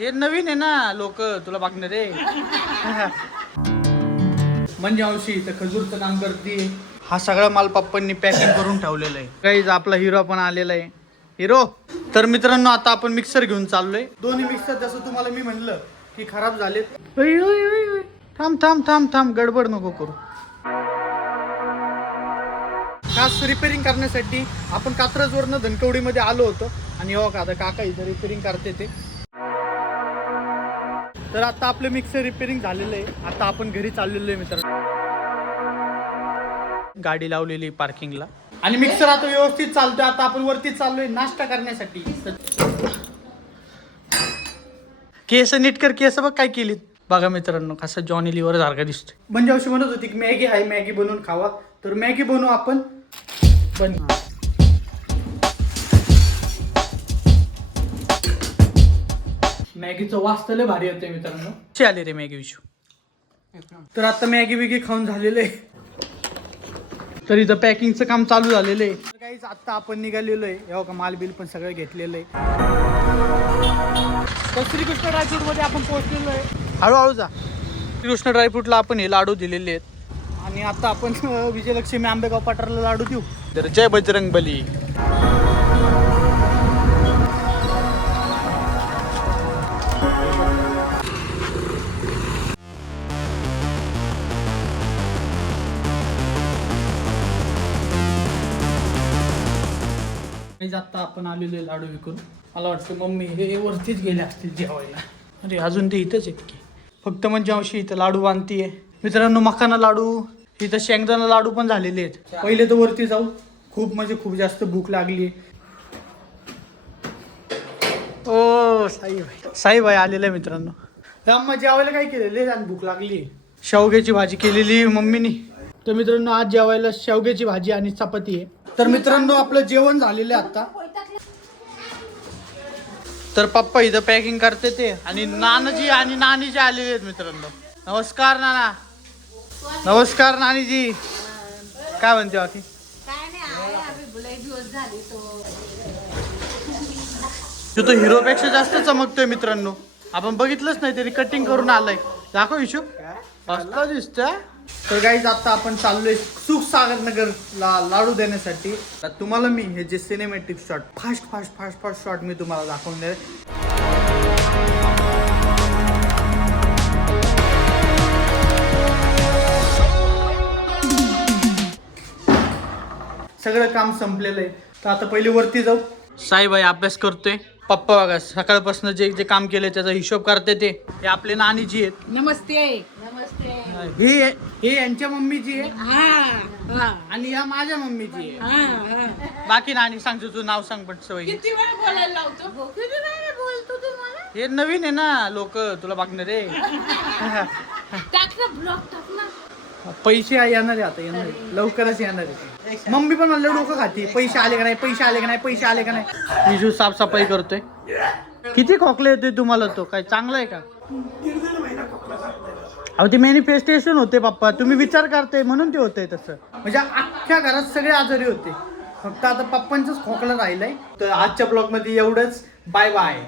हे नवीन आहे ना, लोक तुला बघणार रे. म्हणजे औषधी तर खजूरचं काम करते. हा सगळा माल पप्पांनी पॅकिंग करून ठेवलेला आहे. काहीच आपला हिरो पण आलेला आहे. हिरो. तर मित्रांनो आता आपण मिक्सर घेऊन चाललोय. दोन्ही मिक्सर जसं तुम्हाला मी म्हणलं की खराब झालेत. थांब थांब थांब थांब, गडबड नको करू. खास रिपेअरिंग करण्यासाठी आपण कात्रजवरनं धनकवडीमध्ये आलो होतो आणि हो का आता काका इथं रिपेअरिंग करते ते. तर आता आपलं मिक्सर रिपेअरिंग झालेलं आहे. आता आपण घरी चाललेलो आहे मित्रांनो. गाडी लावलेली पार्किंगला आणि मिक्सर आता व्यवस्थित चालतोय. आता आपण वरती चाललोय नाश्ता करण्यासाठी. केस नीट कर, केस बघ काय केली बघा मित्रांनो. कसं जॉनी लिव्हर सारखा दिसतोय. म्हणजे अशी म्हणत होती की मॅगी आहे, मॅगी बनवून खावा. तर मॅगी बनवू आपण. मॅगीचं वास तर लय भारी येतोय मित्रांनो. कशी आली रे मॅगी विषू. तर आता मॅगी बिगी खाऊन झालेलं आहे. तर इथं पॅकिंगचं काम चालू झालेलं आहे. काहीच आता आपण निघालेलो आहे. हो का माल बिल पण सगळं घेतलेलं आहे. तर श्रीकृष्ण ड्रायफ्रूट मध्ये आपण पोहोचलेलो आहे. हळूहळू जा. श्रीकृष्ण ड्रायफ्रूटला आपण हे लाडू दिलेले आहेत आणि आता आपण विजयलक्ष्मी आंबेगाव पठारला लाडू देऊ. तर जय बजरंग बली. आता आपण आलेले लाडू विकून. मला वाटतं मम्मी हे वरतीच गेले असतील जेवायला. अरे अजून ते इथंच आहेत की. फक्त म्हणजे अंशी इथं लाडू बांधतीये मित्रांनो. मखाना लाडू, इथं शेंगदाणा लाडू पण झालेले आहेत. पहिले तर वरती जाऊ. खूप म्हणजे खूप जास्त भूक लागली. ओ साईबाई आलेलं आहे मित्रांनो. अम्मा जेवायला काय केलेलं आणि भूक लागली. शेवग्याची भाजी केलेली मम्मीनी. तर मित्रांनो आज जेवायला शेवग्याची भाजी आणि चपाती आहे. तर मित्रांनो आपलं जेवण झालेलं आहे आता. तर पप्पा इथं पॅकिंग करते ते आणि नानाजी आणि नानीजी आलेले आहेत मित्रांनो. नमस्कार नाना. नमस्कार नानीजी. काय म्हणते बाकी. तू तर हिरोपेक्षा जास्त चमकतोय मित्रांनो. आपण बघितलंच नाही तरी कटिंग करून आलाय. दाखव इशू मस्त दिसतंय. तर गाईज आता आपण चाललोय सुख सागर नगरला लाडू देण्यासाठी. तुम्हाला मी हे जे cinematic shot fast fast fast fast shot मी तुम्हाला दाखवणार. सगळं काम संपलेलं आहे. तर आता पहिले वरती जाऊ. साईबाई अभ्यास करतोय. पप्पा बघा सकाळपासून जे जे काम केले त्याचा हिशोब करते ते. हे आपले नानीजी आहेत. नमस्ते. हे यांच्या मम्मीची आहे आणि या माझ्या मम्मीची आहे. बाकी नानी सांगतो तू नाव सांग पण सवय. किती वेळ बोलायला लावतो. किती वेळ बोलतो तू मला. हे नवीन आहे ना, लोक तुला बघणार रे. टाक ना ब्लॉग टाक ना. पैसे येणार आहे आता, येणार लवकरच येणार आहे. मम्मी पण मला डोकं खाती. पैसे आले का नाही, पैसे आले का नाही, पैसे आले का नाही. विजू साफसफाई करतोय. किती खोकले येते तुम्हाला. तो काय चांगला आहे का. अहो ते मॅनिफेस्टेशन होते पप्पा. तुम्ही विचार करताय म्हणून ते होतंय तसं. म्हणजे अख्ख्या घरात सगळे आजारी होते. फक्त आता पप्पांचाच खोकला राहिलाय. तर आजच्या ब्लॉग मध्ये एवढंच. Bye bye.